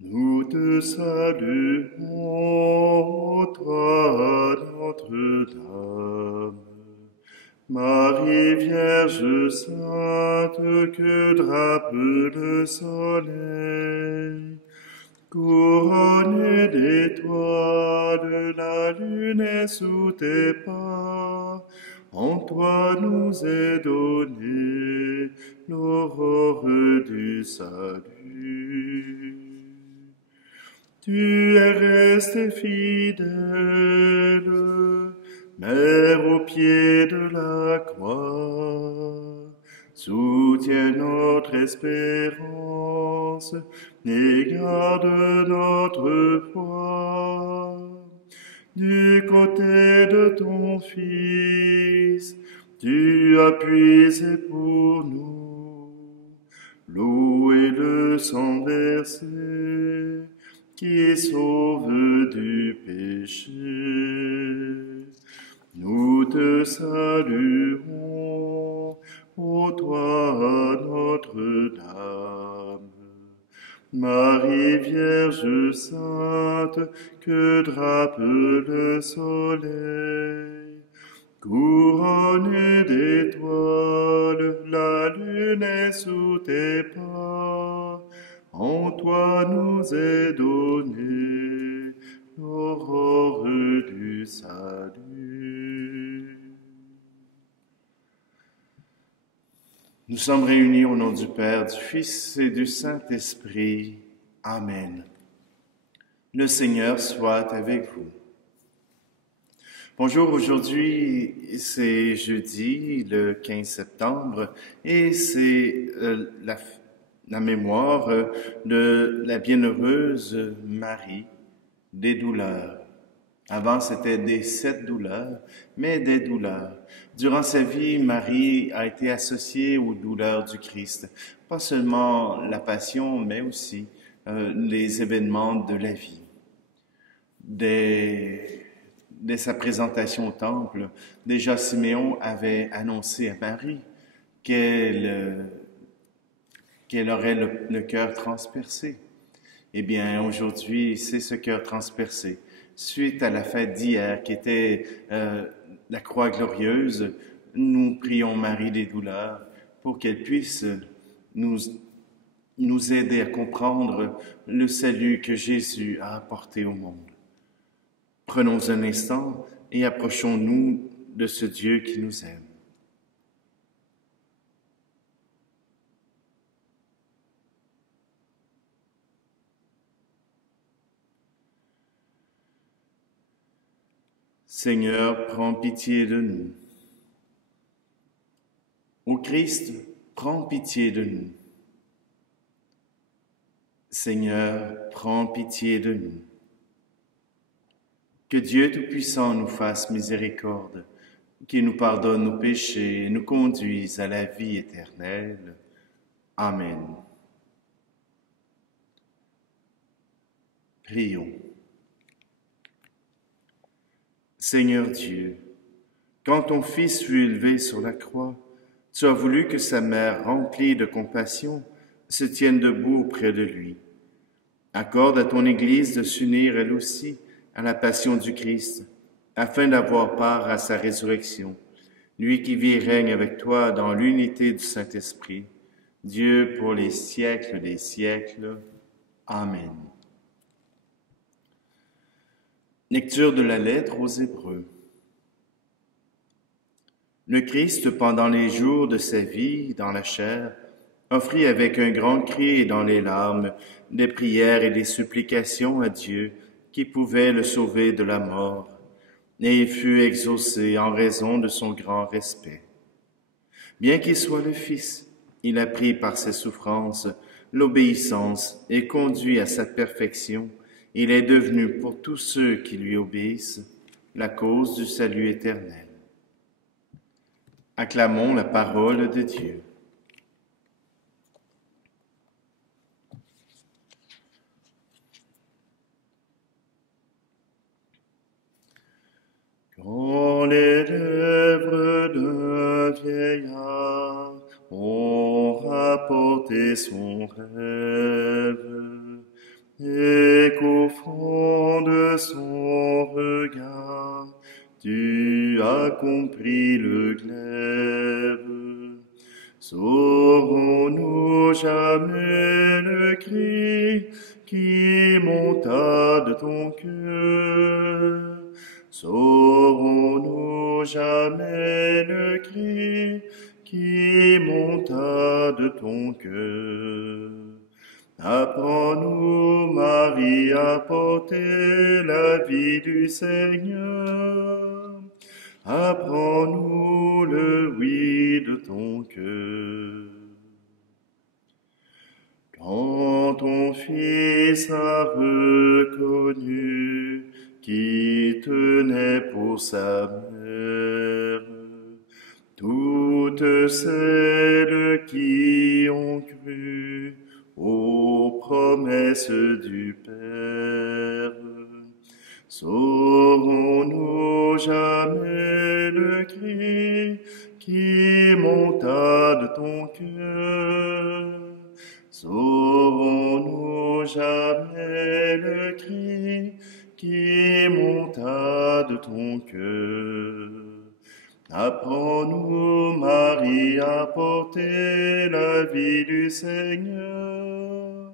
Nous te saluons, toi Notre-Dame. Marie Vierge Sainte, que drape le soleil. Couronnée d'étoiles, la lune est sous tes pas. En toi nous est donnée l'aurore du salut. Tu es restée fidèle, Mère au pied de la croix. Soutiens notre espérance et garde notre foi. Du côté de ton Fils, tu as puisé pour nous l'eau et le sang versé qui sauve du péché. Nous te saluons, ô toi Notre-Dame. Marie Vierge Sainte, que drape le soleil. Couronnée d'étoiles, la lune est sous tes pas. En toi nous est donnée l'aurore du salut. Nous sommes réunis au nom du Père, du Fils et du Saint-Esprit. Amen. Le Seigneur soit avec vous. Bonjour, aujourd'hui c'est jeudi, le 15 septembre, et c'est la mémoire de la bienheureuse Marie des douleurs. Avant, c'était des 7 douleurs, mais des douleurs. Durant sa vie, Marie a été associée aux douleurs du Christ. Pas seulement la passion, mais aussi les événements de la vie. Dès sa présentation au temple, déjà Siméon avait annoncé à Marie qu'elle aurait le cœur transpercé. Eh bien, aujourd'hui, c'est ce cœur transpercé. Suite à la fête d'hier, qui était la croix glorieuse, nous prions Marie des douleurs pour qu'elle puisse nous aider à comprendre le salut que Jésus a apporté au monde. Prenons un instant et approchons-nous de ce Dieu qui nous aime. Seigneur, prends pitié de nous. Ô Christ, prends pitié de nous. Seigneur, prends pitié de nous. Que Dieu Tout-Puissant nous fasse miséricorde, qu'il nous pardonne nos péchés et nous conduise à la vie éternelle. Amen. Prions. Seigneur Dieu, quand ton Fils fut élevé sur la croix, tu as voulu que sa mère, remplie de compassion, se tienne debout auprès de lui. Accorde à ton Église de s'unir elle aussi à la passion du Christ, afin d'avoir part à sa résurrection, lui qui vit et règne avec toi dans l'unité du Saint-Esprit, Dieu pour les siècles des siècles. Amen. Lecture de la lettre aux Hébreux. Le Christ, pendant les jours de sa vie dans la chair, offrit avec un grand cri et dans les larmes des prières et des supplications à Dieu qui pouvait le sauver de la mort, et il fut exaucé en raison de son grand respect. Bien qu'il soit le Fils, il a pris par ses souffrances l'obéissance et conduit à sa perfection. Il est devenu pour tous ceux qui lui obéissent la cause du salut éternel. Acclamons la parole de Dieu. Quand les lèvres d'un vieillard ont rapporté son rêve, et qu'au fond de son regard, tu as compris le glaive. Saurons-nous jamais le cri qui monta de ton cœur? Saurons-nous jamais le cri qui monta de ton cœur? Apprends-nous, Marie, à porter la vie du Seigneur. Apprends-nous le oui de ton cœur. Quand ton Fils a reconnu qui tenait pour sa mère, toutes celles qui ont cru aux promesses du Père, saurons-nous jamais le cri qui monta de ton cœur? Saurons-nous jamais le cri qui monta de ton cœur? Apprends-nous, Marie, à porter la vie du Seigneur.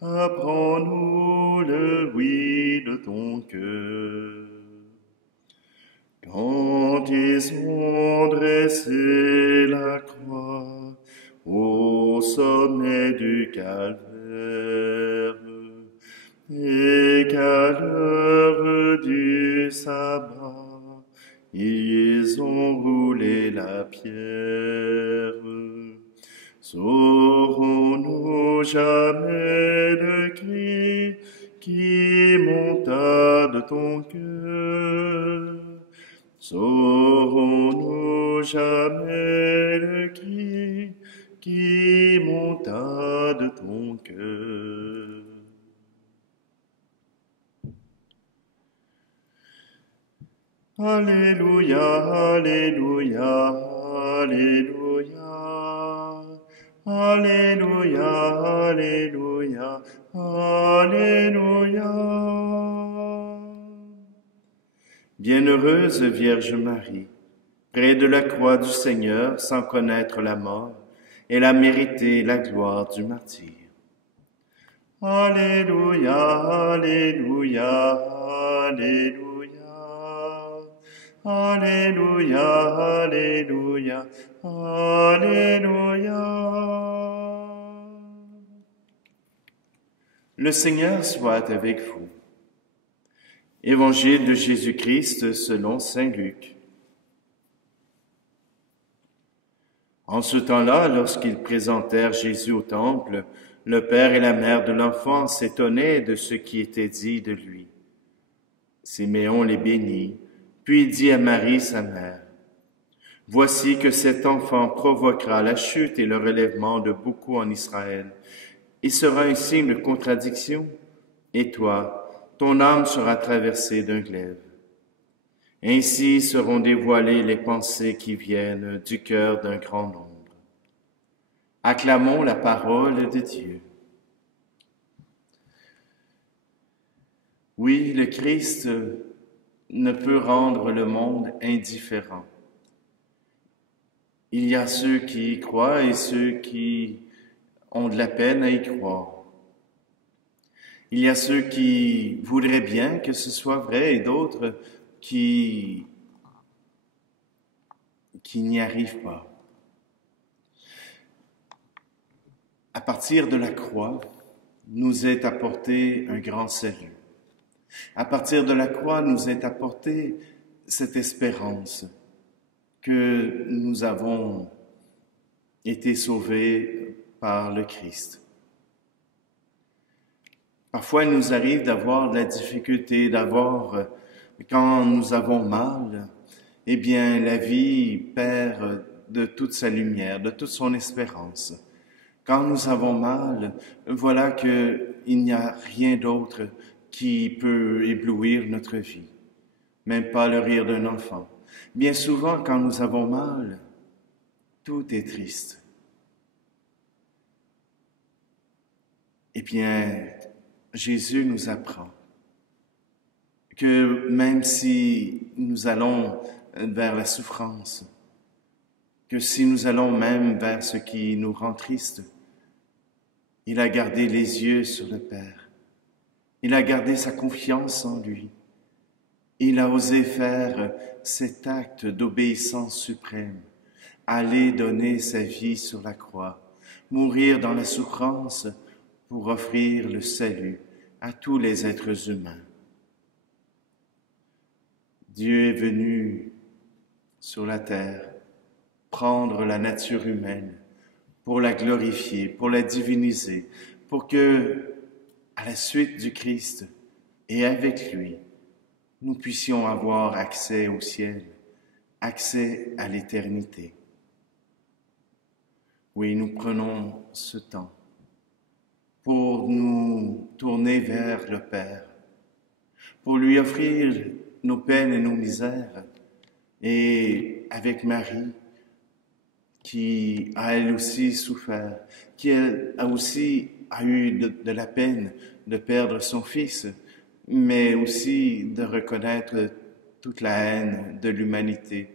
Apprends-nous le oui de ton cœur. Quand ils ont dressé la croix au sommet du calvaire, et qu'à l'heure du sabbat, ils ont roulé la pierre, saurons-nous jamais le cri qui monta de ton cœur? Saurons-nous jamais le cri qui monta de ton cœur? Alléluia, Alléluia, Alléluia, Alléluia, Alléluia, Alléluia. Bienheureuse Vierge Marie, près de la croix du Seigneur, sans connaître la mort, elle a mérité la gloire du martyre. Alléluia, Alléluia, Alléluia. Alléluia, Alléluia, Alléluia. Le Seigneur soit avec vous. Évangile de Jésus-Christ selon saint Luc. En ce temps-là, lorsqu'ils présentèrent Jésus au temple, le père et la mère de l'enfant s'étonnaient de ce qui était dit de lui. Siméon les bénit, puis dit à Marie, sa mère, « Voici que cet enfant provoquera la chute et le relèvement de beaucoup en Israël, et sera un signe de contradiction, et toi, ton âme sera traversée d'un glaive. Ainsi seront dévoilées les pensées qui viennent du cœur d'un grand nombre. » Acclamons la parole de Dieu. Oui, le Christ ne peut rendre le monde indifférent. Il y a ceux qui y croient et ceux qui ont de la peine à y croire. Il y a ceux qui voudraient bien que ce soit vrai et d'autres qui n'y arrivent pas. À partir de la croix, nous est apporté un grand salut. À partir de la croix, nous est apportée cette espérance que nous avons été sauvés par le Christ. Parfois, il nous arrive d'avoir de la difficulté, quand nous avons mal, eh bien, la vie perd de toute sa lumière, de toute son espérance. Quand nous avons mal, voilà qu'il n'y a rien d'autre qui peut éblouir notre vie, même pas le rire d'un enfant. Bien souvent, quand nous avons mal, tout est triste. Eh bien, Jésus nous apprend que même si nous allons vers la souffrance, que si nous allons même vers ce qui nous rend tristes, il a gardé les yeux sur le Père. Il a gardé sa confiance en lui. Il a osé faire cet acte d'obéissance suprême, aller donner sa vie sur la croix, mourir dans la souffrance pour offrir le salut à tous les êtres humains. Dieu est venu sur la terre prendre la nature humaine pour la glorifier, pour la diviniser, pour que, à la suite du Christ et avec lui, nous puissions avoir accès au ciel, accès à l'éternité. Oui, nous prenons ce temps pour nous tourner vers le Père, pour lui offrir nos peines et nos misères, et avec Marie, qui a elle aussi souffert, qui a aussi eu de la peine de perdre son fils, mais aussi de reconnaître toute la haine de l'humanité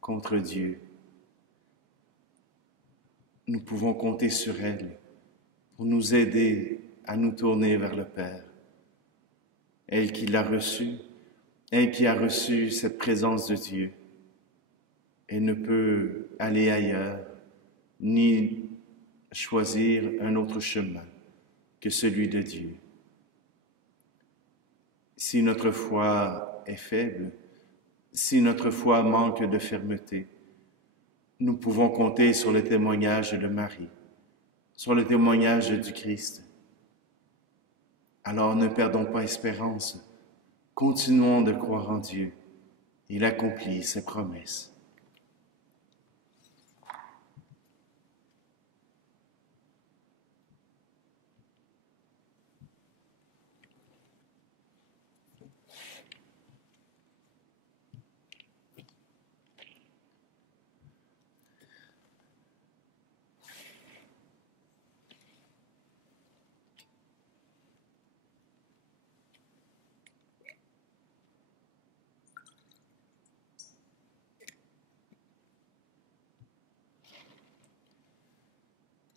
contre Dieu. Nous pouvons compter sur elle pour nous aider à nous tourner vers le Père. Elle qui l'a reçu, elle qui a reçu cette présence de Dieu, elle ne peut aller ailleurs, ni choisir un autre chemin que celui de Dieu. Si notre foi est faible, si notre foi manque de fermeté, nous pouvons compter sur le témoignage de Marie, sur le témoignage du Christ. Alors ne perdons pas espérance, continuons de croire en Dieu. Il accomplit ses promesses.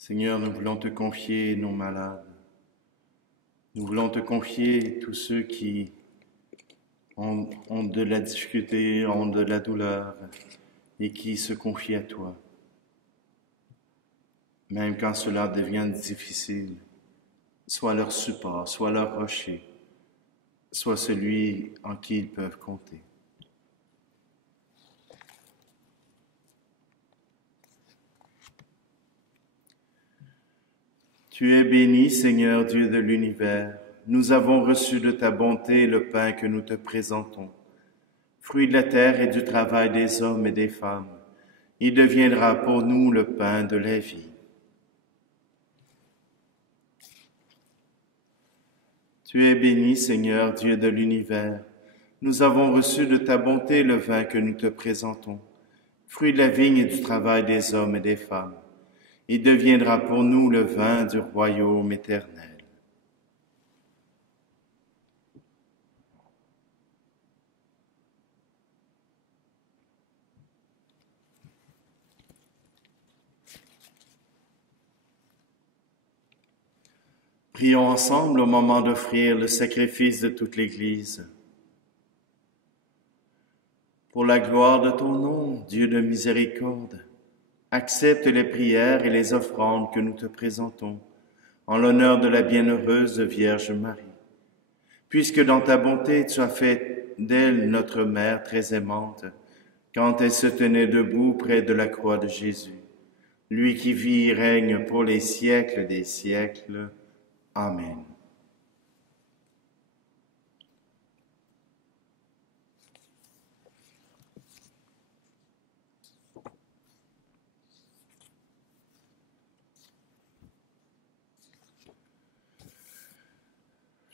Seigneur, nous voulons te confier nos malades. Nous voulons te confier tous ceux qui ont de la difficulté, ont de la douleur et qui se confient à toi. Même quand cela devient difficile, sois leur support, sois leur rocher, sois celui en qui ils peuvent compter. Tu es béni, Seigneur Dieu de l'univers. Nous avons reçu de ta bonté le pain que nous te présentons. Fruit de la terre et du travail des hommes et des femmes, il deviendra pour nous le pain de la vie. Tu es béni, Seigneur Dieu de l'univers. Nous avons reçu de ta bonté le vin que nous te présentons. Fruit de la vigne et du travail des hommes et des femmes. Il deviendra pour nous le vin du royaume éternel. Prions ensemble au moment d'offrir le sacrifice de toute l'Église. Pour la gloire de ton nom, Dieu de miséricorde, accepte les prières et les offrandes que nous te présentons, en l'honneur de la bienheureuse Vierge Marie. Puisque dans ta bonté tu as fait d'elle notre mère très aimante, quand elle se tenait debout près de la croix de Jésus, lui qui vit et règne pour les siècles des siècles. Amen.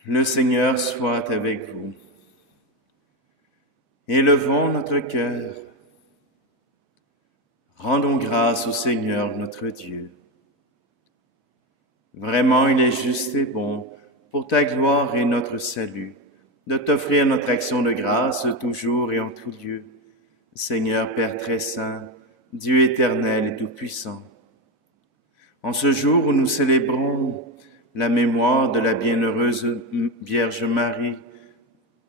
Le Seigneur soit avec vous. Élevons notre cœur. Rendons grâce au Seigneur notre Dieu. Vraiment, il est juste et bon pour ta gloire et notre salut, de t'offrir notre action de grâce toujours et en tout lieu. Seigneur Père très saint, Dieu éternel et tout-puissant, en ce jour où nous célébrons la mémoire de la bienheureuse Vierge Marie,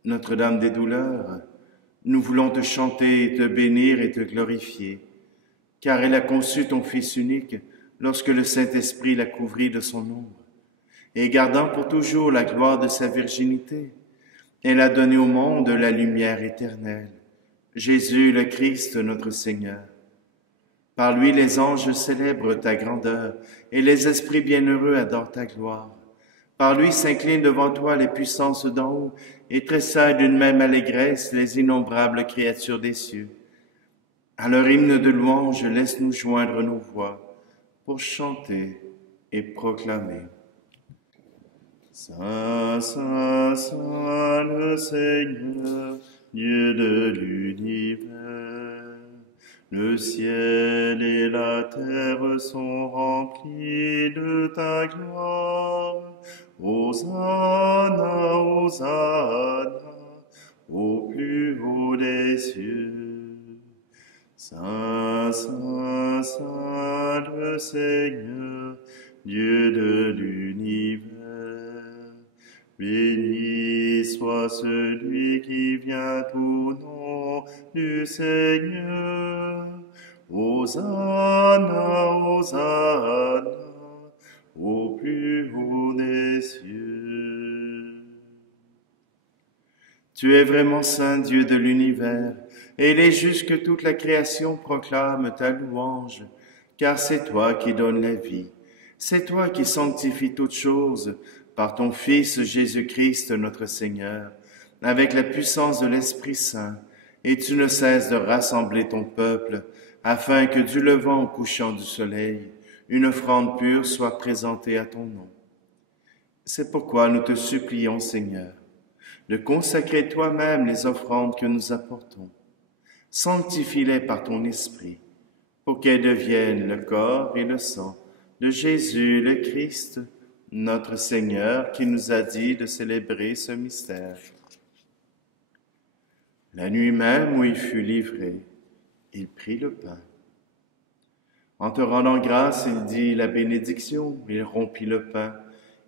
Notre-Dame des douleurs, nous voulons te chanter, te bénir et te glorifier, car elle a conçu ton Fils unique lorsque le Saint-Esprit l'a couvri de son ombre. Et gardant pour toujours la gloire de sa virginité, elle a donné au monde la lumière éternelle, Jésus le Christ notre Seigneur. Par lui les anges célèbrent ta grandeur, et les esprits bienheureux adorent ta gloire. Par lui s'inclinent devant toi les puissances d'en haut, et tressaillent d'une même allégresse les innombrables créatures des cieux. À leur hymne de louange, laisse-nous joindre nos voix, pour chanter et proclamer. Saint, Saint, Saint, le Seigneur, Dieu de l'univers. Le ciel et la terre sont remplis de ta gloire. Hosanna, Hosanna, au plus haut des cieux. Saint, Saint, Saint, le Seigneur, Dieu de l'univers. Béni soit celui qui vient au nom du Seigneur. Hosanna, Hosanna, au plus haut des cieux. Tu es vraiment saint, Dieu de l'univers, et il est juste que toute la création proclame ta louange, car c'est toi qui donnes la vie, c'est toi qui sanctifies toutes choses, par ton Fils Jésus-Christ notre Seigneur, avec la puissance de l'Esprit Saint, et tu ne cesses de rassembler ton peuple, afin que du levant au couchant du soleil, une offrande pure soit présentée à ton nom. C'est pourquoi nous te supplions, Seigneur, de consacrer toi-même les offrandes que nous apportons. Sanctifie-les par ton Esprit, pour qu'elles deviennent le corps et le sang de Jésus le Christ, notre Seigneur, qui nous a dit de célébrer ce mystère. La nuit même où il fut livré, il prit le pain. En te rendant grâce, il dit la bénédiction, il rompit le pain,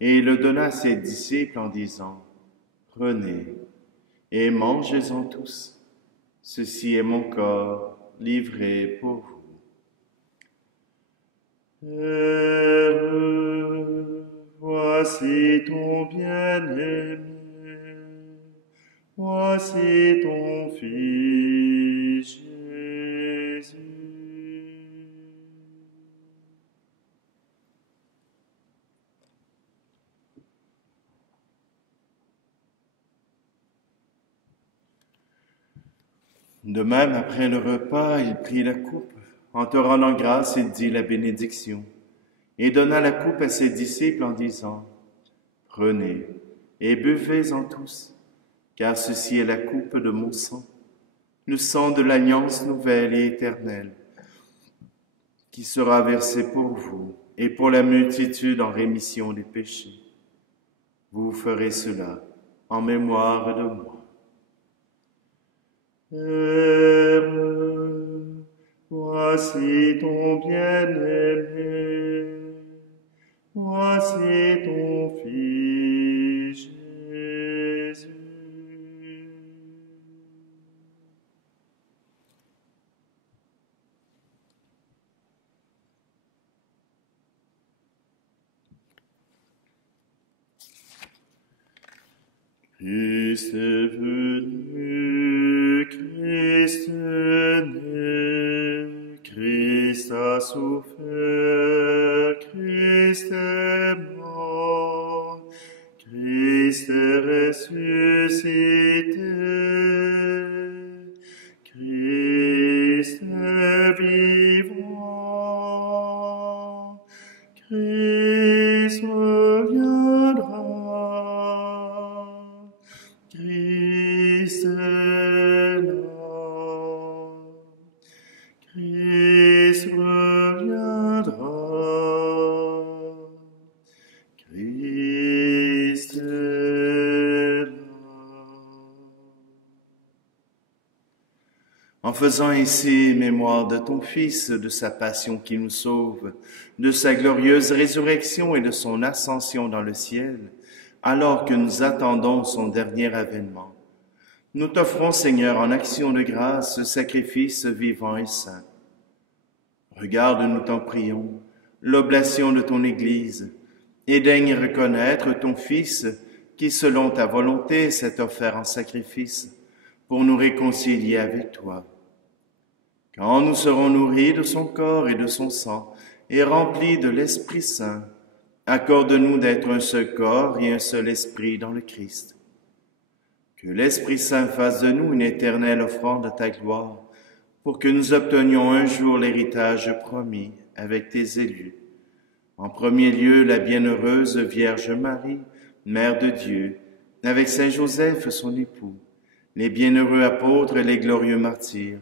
et il le donna à ses disciples en disant, « Prenez et mangez-en tous, ceci est mon corps livré pour vous. » Voici ton bien-aimé, voici ton Fils Jésus. De même, après le repas, il prit la coupe. En te rendant grâce, il dit la bénédiction, et donna la coupe à ses disciples en disant, « Prenez et buvez-en tous, car ceci est la coupe de mon sang, le sang de l'alliance nouvelle et éternelle, qui sera versé pour vous et pour la multitude en rémission des péchés. Vous ferez cela en mémoire de moi. » Père, voici ton bien-aimé, voici ton Fils Jésus. Christ est venu, Christ est né, Christ a souffert, Christ est mort, Christ est ressuscité, Christ est vivant, Christ reviendra. Christ est là, Christ reviendra, Christ est faisant ainsi mémoire de ton Fils, de sa passion qui nous sauve, de sa glorieuse résurrection et de son ascension dans le ciel, alors que nous attendons son dernier avènement. Nous t'offrons, Seigneur, en action de grâce, ce sacrifice vivant et saint. Regarde, nous t'en prions, l'oblation de ton Église, et daigne reconnaître ton Fils, qui, selon ta volonté, s'est offert en sacrifice, pour nous réconcilier avec toi. Quand nous serons nourris de son corps et de son sang, et remplis de l'Esprit Saint, accorde-nous d'être un seul corps et un seul esprit dans le Christ. Que l'Esprit Saint fasse de nous une éternelle offrande de ta gloire, pour que nous obtenions un jour l'héritage promis avec tes élus. En premier lieu, la bienheureuse Vierge Marie, Mère de Dieu, avec Saint Joseph, son époux, les bienheureux apôtres et les glorieux martyrs,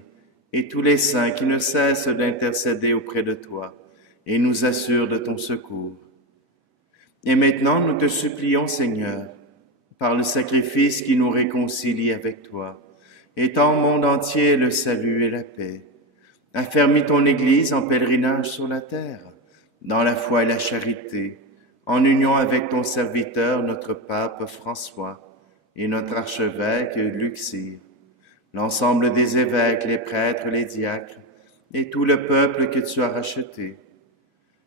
et tous les saints qui ne cessent d'intercéder auprès de toi et nous assurent de ton secours. Et maintenant, nous te supplions, Seigneur, par le sacrifice qui nous réconcilie avec toi, étends au monde entier le salut et la paix. Affermis ton Église en pèlerinage sur la terre, dans la foi et la charité, en union avec ton serviteur, notre pape François, et notre archevêque Luxire, l'ensemble des évêques, les prêtres, les diacres, et tout le peuple que tu as racheté.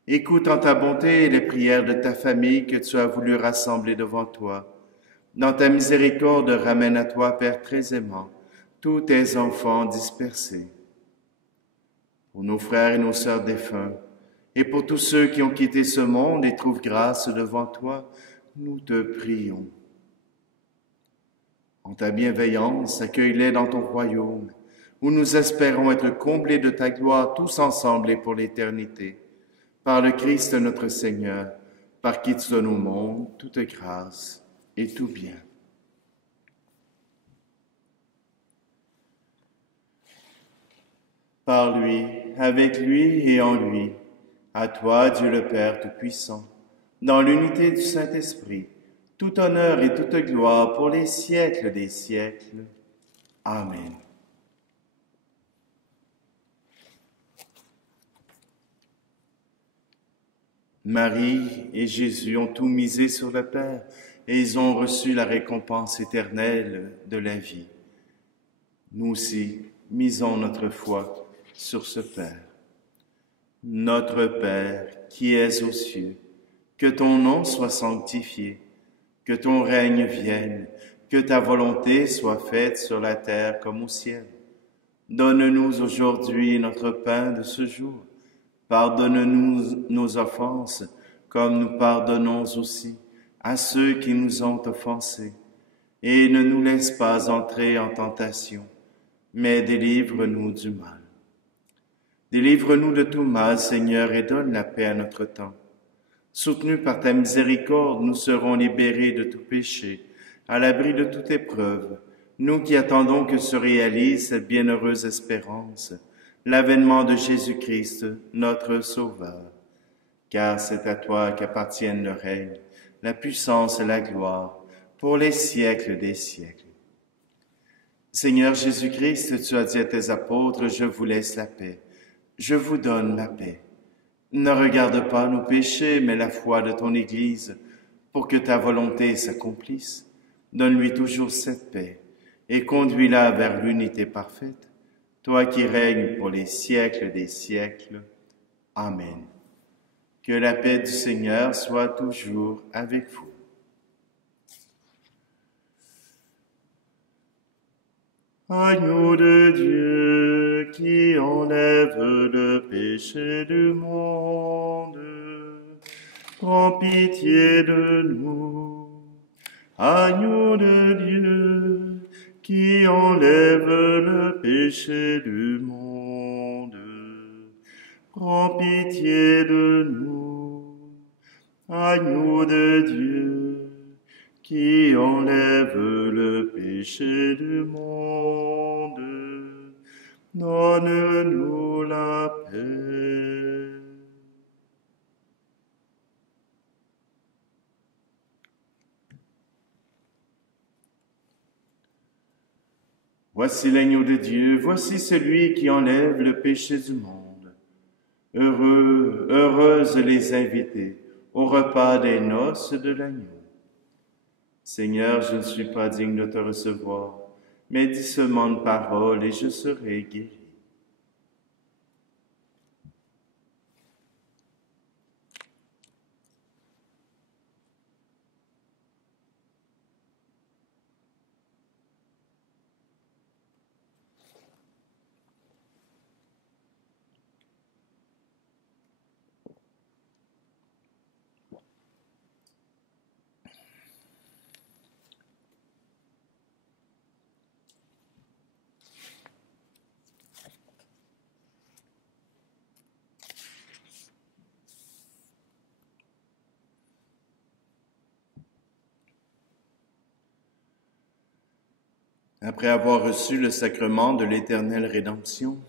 Écoute en ta bonté les prières de ta famille que tu as voulu rassembler devant toi. Dans ta miséricorde, ramène à toi, Père très aimant, tous tes enfants dispersés. Pour nos frères et nos sœurs défunts, et pour tous ceux qui ont quitté ce monde et trouvent grâce devant toi, nous te prions. En ta bienveillance, accueille-les dans ton royaume, où nous espérons être comblés de ta gloire tous ensemble et pour l'éternité. Par le Christ notre Seigneur, par qui tu donnes au monde toute grâce et tout bien. Par lui, avec lui et en lui, à toi, Dieu le Père Tout-Puissant, dans l'unité du Saint-Esprit, tout honneur et toute gloire pour les siècles des siècles. Amen. Marie et Jésus ont tout misé sur le Père et ils ont reçu la récompense éternelle de la vie. Nous aussi, misons notre foi sur ce Père. Notre Père, qui es aux cieux, que ton nom soit sanctifié, que ton règne vienne, que ta volonté soit faite sur la terre comme au ciel. Donne-nous aujourd'hui notre pain de ce jour. Pardonne-nous nos offenses, comme nous pardonnons aussi à ceux qui nous ont offensés. Et ne nous laisse pas entrer en tentation, mais délivre-nous du mal. Délivre-nous de tout mal, Seigneur, et donne la paix à notre temps. Soutenus par ta miséricorde, nous serons libérés de tout péché, à l'abri de toute épreuve, nous qui attendons que se réalise cette bienheureuse espérance, l'avènement de Jésus-Christ, notre Sauveur. Car c'est à toi qu'appartiennent le règne, la puissance et la gloire, pour les siècles des siècles. Seigneur Jésus-Christ, tu as dit à tes apôtres, je vous laisse la paix, je vous donne la paix. Ne regarde pas nos péchés, mais la foi de ton Église, pour que ta volonté s'accomplisse. Donne-lui toujours cette paix, et conduis-la vers l'unité parfaite, toi qui règnes pour les siècles des siècles. Amen. Que la paix du Seigneur soit toujours avec vous. Agneau de Dieu qui enlève le péché du monde, prends pitié de nous. Agneau de Dieu qui enlève le péché du monde, prends pitié de nous. Agneau de Dieu qui enlève le péché du monde, donne-nous la paix. Voici l'agneau de Dieu, voici celui qui enlève le péché du monde. Heureux, heureuses les invités au repas des noces de l'agneau. Seigneur, je ne suis pas digne de te recevoir, mais dis seulement une parole et je serai guéri. Après avoir reçu le sacrement de l'éternelle rédemption,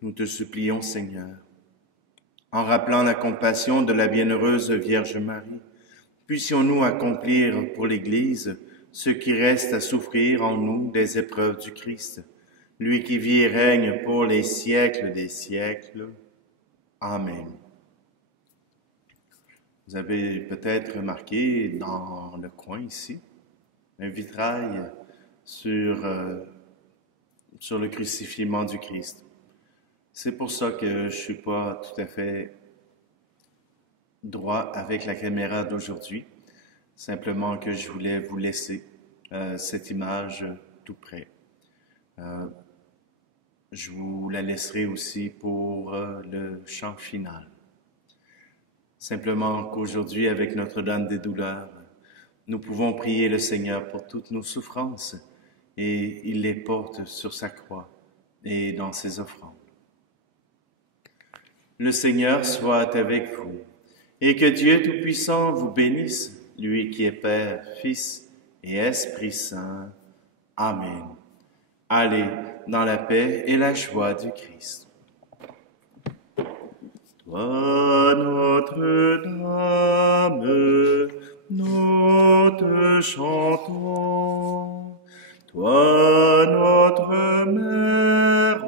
nous te supplions, Seigneur, en rappelant la compassion de la bienheureuse Vierge Marie, puissions-nous accomplir pour l'Église ce qui reste à souffrir en nous des épreuves du Christ, lui qui vit et règne pour les siècles des siècles. Amen. Vous avez peut-être remarqué dans le coin ici un vitrail sur le crucifixion du Christ. C'est pour ça que je ne suis pas tout à fait droit avec la caméra d'aujourd'hui. Simplement que je voulais vous laisser cette image tout près. Je vous la laisserai aussi pour le chant final. Simplement qu'aujourd'hui, avec Notre-Dame des douleurs, nous pouvons prier le Seigneur pour toutes nos souffrances et il les porte sur sa croix et dans ses offrandes. Le Seigneur soit avec vous et que Dieu Tout-Puissant vous bénisse, lui qui est Père, Fils et Esprit Saint. Amen. Allez dans la paix et la joie du Christ. Toi, Notre-Dame, nous te chantons. Toi, notre Mère,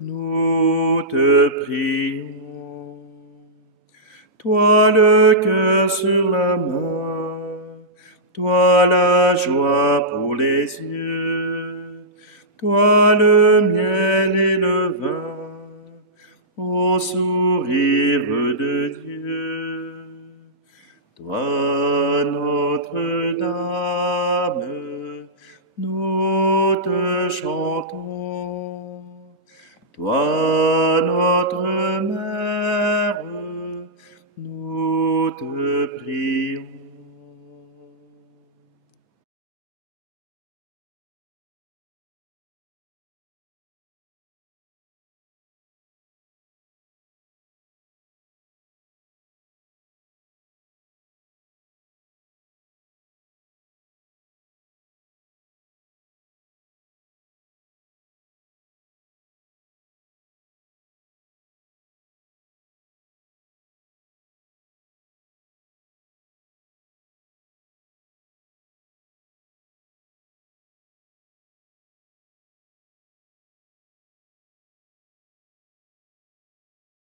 nous te prions. Toi, le cœur sur la main, toi, la joie pour les yeux, toi, le miel et le vin, au sourire de Dieu. Toi, notre